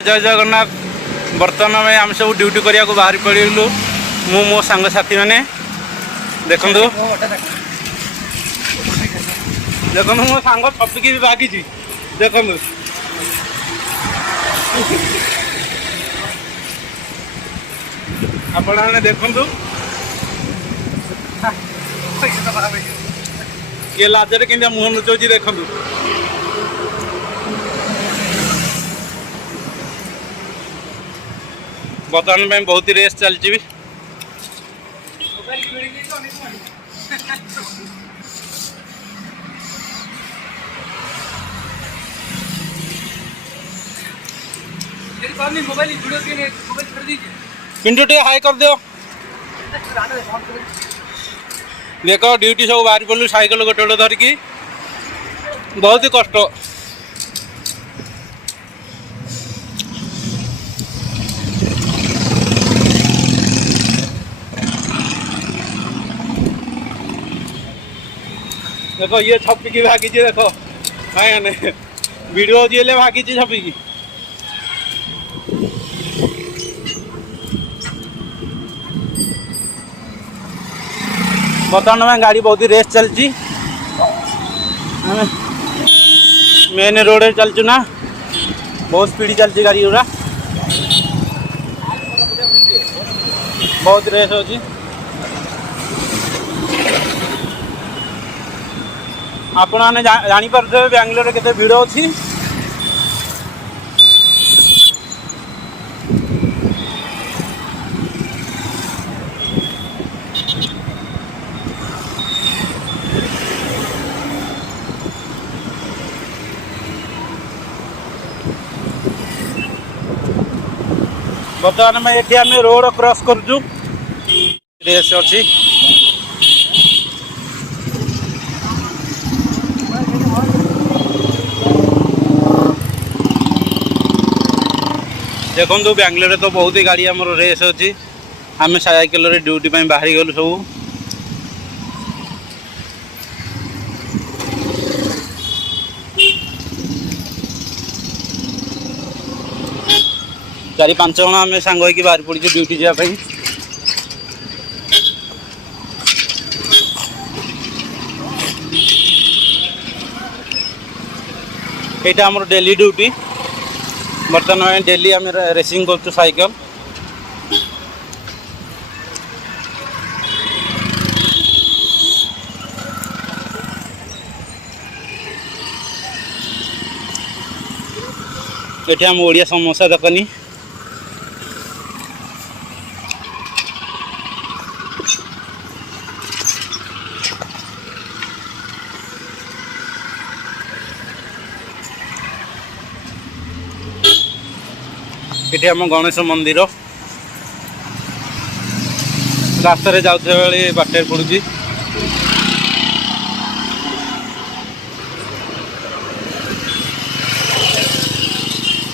जय जगन्नाथ। बर्तमान में आम सब ड्यूटी करने को बाहर पड़ू मु मो सांग साथी मैंने देखु देखु मो सांग छपिकी भी बागी देखु आपण मैंने देखु किए लाजरे कि मुह लुचाऊँ देखु बर्तमान में बहुत ही रेस चलती पिंटू टे हाई कर दो देख ड्यूटी सब बाहर पड़ू साइकिल गोटे गोटे धरिकी बहुत ही कष्ट देखो ये छपिकी भागी देखो भाई वीडियो जी भागी छपिकी बर्तमान में गाड़ी बहुत ही रेस चलती मेन रोड चलचु ना बहुत स्पीड चलती गाड़ी गुरा बहुत रेस होची आपण मैंने जापारे बेंगलोर केते भिड़ अच्छी बर्तमान में ये आम रोड क्रॉस करुचु रेस अच्छी देखो बेंगलोर तो बहुत ही गाड़ी आम रेस अच्छी आम साइकिल ड्यूटी बाहर गलु सब चार पांच जन आम सांग होगी बाहर पड़ी ड्यूटी जावाई यहाँ आम डेली ड्यूटी बर्तमान में डेली आम रेसिंग कर साइकिल ये आम ओडिया समोसा देखनी ये आम गणेश मंदिर रास्ता रे जाते बेले बाटे पड़ुची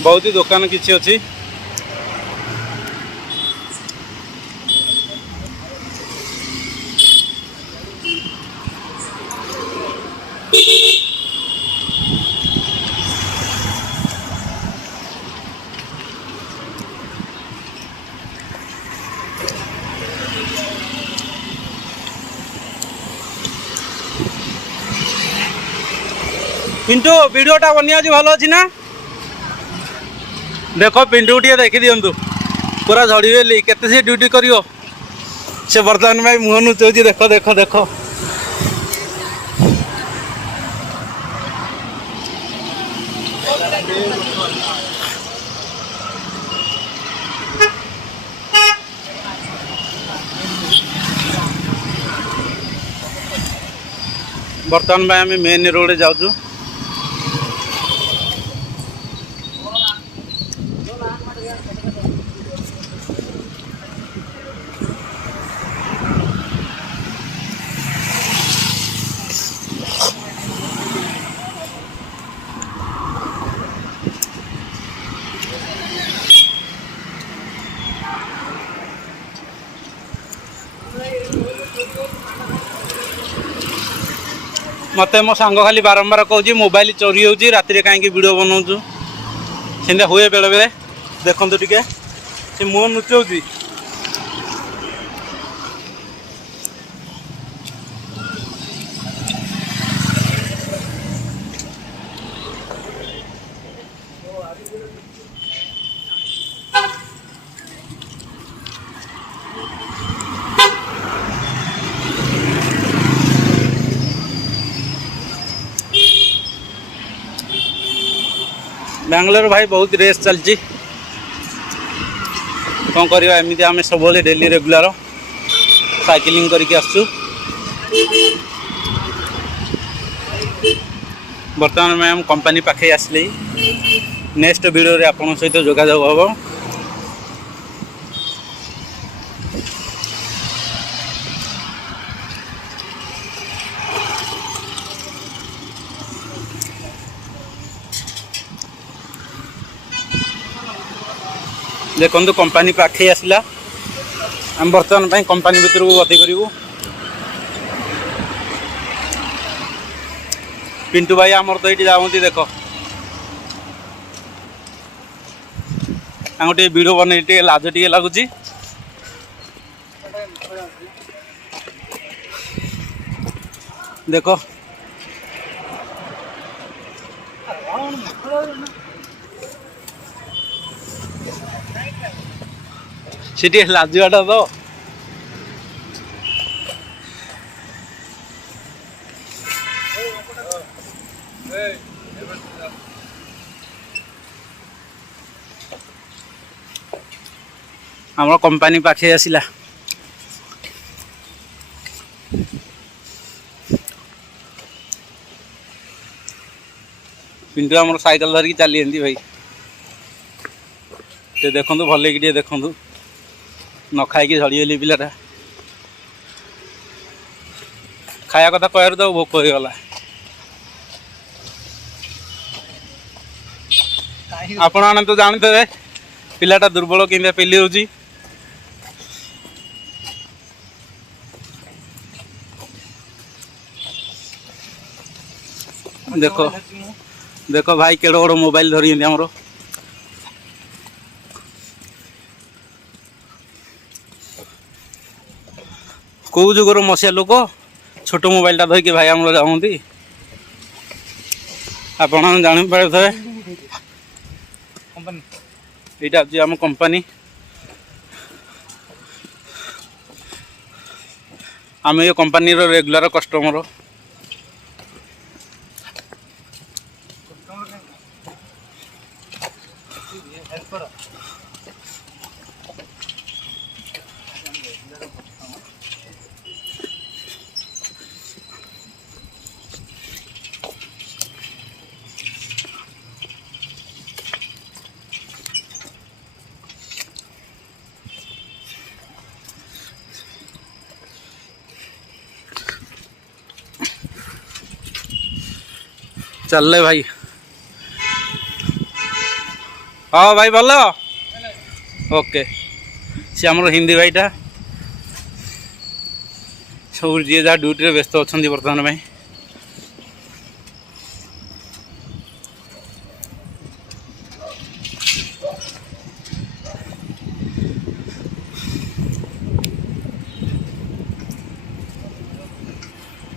बहुत ही दुकान किसी अच्छी पिंटू वीडियोटा बनिया भल अच्छी ना देख पिंटू टे देखी दिंतु पूरा झड़गली केते से ड्यूटी कर से बर्तमान में मुह नुचाऊँ देख देख देख बर्तमान में आम मेन रोड जाऊँ मत मो सांग खाली बारंबार कहूँ मोबाइल चोरी होती राति कहीं वीडियो बनाऊँ से हुए बेले बेले देखो टिके से मुह नुचौची बेंगलोर भाई बहुत रेस चलती कौन करवा एमती आम सब डेली रेगुलर साइकिलिंग करके आसु बर्तमान में हम कंपनी पाखे आसले नेक्स्ट वीडियो रे आपन सहित जोगाजोग हम देखो कंपनी पाखे आसला आम बर्तमान कंपनी भीतर को गति करूँ पिंटू भाई आमर तो ये जाऊँगी देख गोटे वीडियो बन लाज टे लगुच देख सीटी लाजवाटा तो आम कंपनी पाखे आसला पिंटू आम साइकेल धरिकी चली भाई तो देखु भल कि देखु न खाई झड़गली पिलाटा खाया कथा कह तो भोक होगला आपण मैंने तो जानते पिलाटा दुर्बल कि पेली हो देखो देखो भाई केड़ बड़ मोबाइल धरी आमर कौ जुगर मसीहा लोक छोट मोबाइल टा धरिकी भाई आम जाऊँगी आप जापारे यहाँ हूँ आम कंपनी आम ये कंपनी रेगुलर कस्टमर चल भाई हाँ भाई भल ओके सी आम हिंदी भाईटा सब जी जहाँ ड्यूटी व्यस्त अच्छा बर्तमान में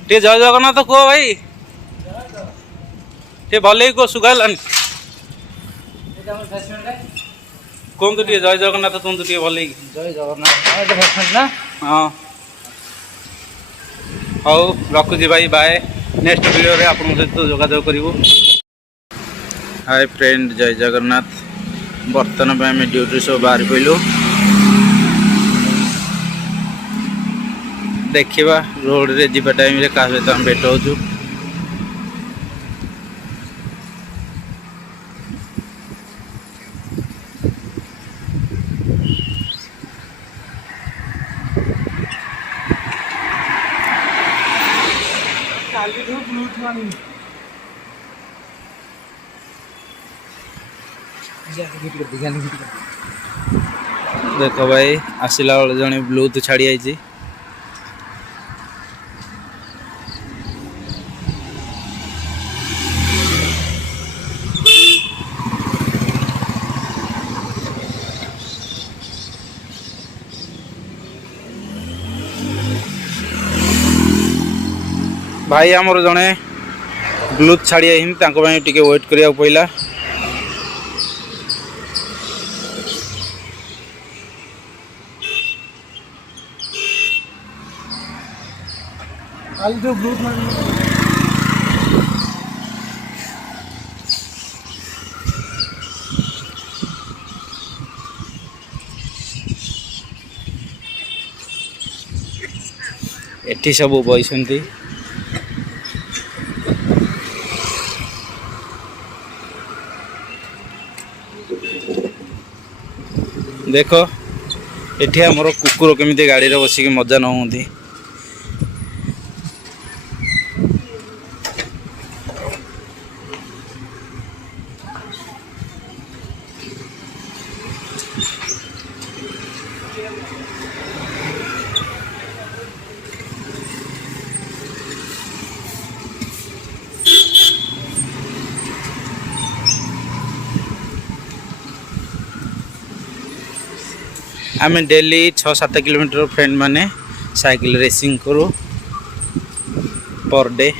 टे जय जगन्नाथ कह भाई टे भल को सुगालानी कहतु टे जय जगन्नाथ कहतु टे भल जय जगन्नाथ हाँ हौ रखुची भाई बाय नेक्स्ट वीडियो रे आपन सहित जोगाजोग करूँ। हाय फ्रेंड जय जगन्नाथ बर्तमान में आम ड्यूटी सब बाहर पड़ू देखा रोड रे जीवा टाइम क्या सहित आम भेट हो देख भाई आसला बेले जड़े ब्लूटूथ छाड़ी आई भाई आमर जड़े ब्लूथ छाड़ी आई टे वेट करा पड़ा जो ब्लूथ एठी सब बसंती देख एठी हमर कुकुर केमिति गाड़ी रे बसिक मजा नौंती आम डेली 6-7 किलोमीटर फ्रेंड माने साइकिल रेसिंग करूँ पर डे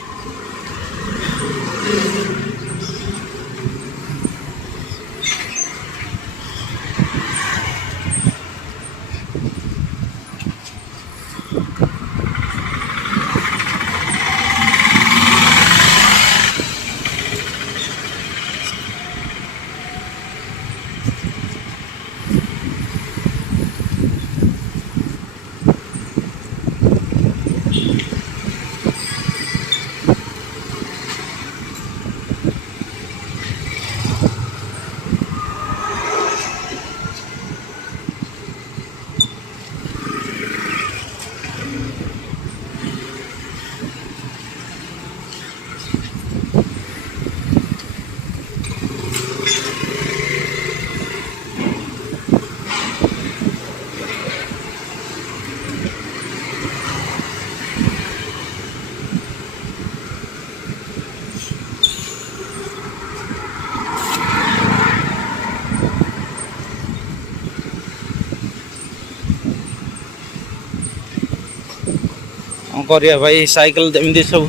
करिया भाई साइकिल जमी सब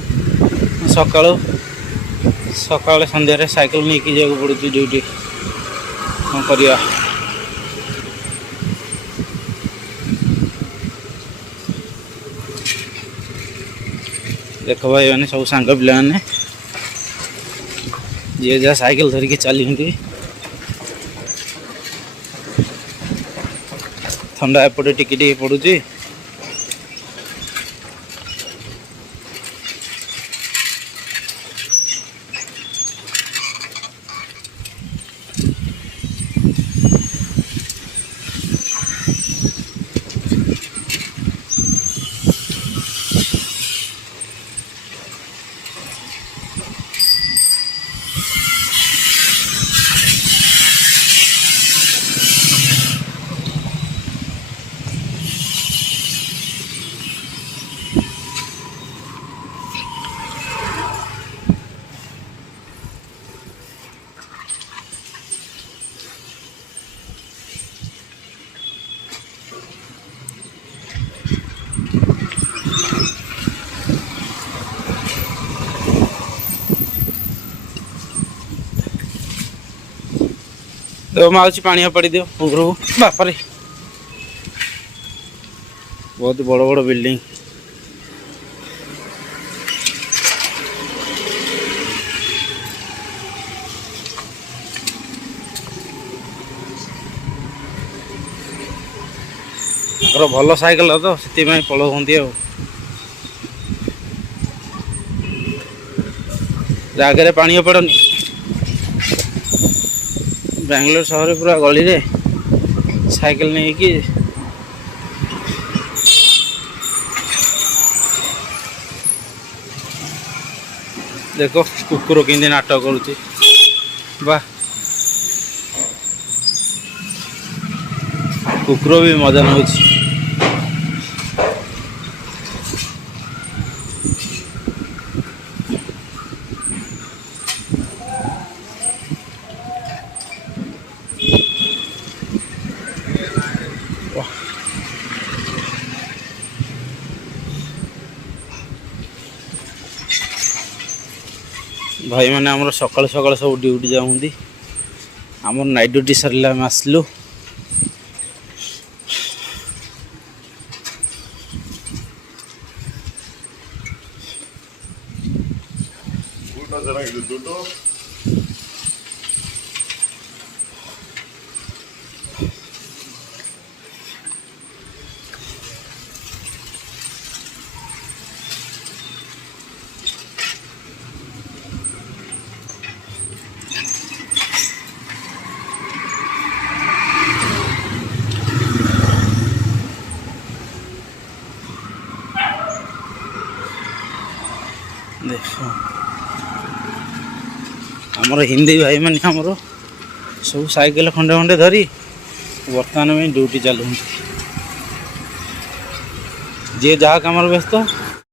सका सका संध्यारे साइकिल नहीं कि जाक पड़ू ड्यूटी कौन करिया देख भाई मैंने सब सांग पिला मैंने जी जहाँ साइकिल धरिकी चलती थंडा एपटे टिके पड़ुची तो माउसी पानी पड़ी दियो ऊपर बापरे बहुत बड़ बड़ बिल्डिंग भल साइकेल तो से पलौंती आगे पानी पड़नी बेंगलोर सहर पूरा गली रे साइकिल नहीं कि देखो कुकुर केंदी नाटक करुच्ची वाह कुकुर भी मजा नौ भाई मैंने आमर सकाल सकाल सब ड्यूटी जाऊँगी आमर नाइट ड्यूटी सारे आम आसलु देख आमर हिंदी भाई मैंने आमर सब साइकेल खंडे खंडे धरी बर्तमान में ड्यूटी चलू जी जहाँ कम व्यस्त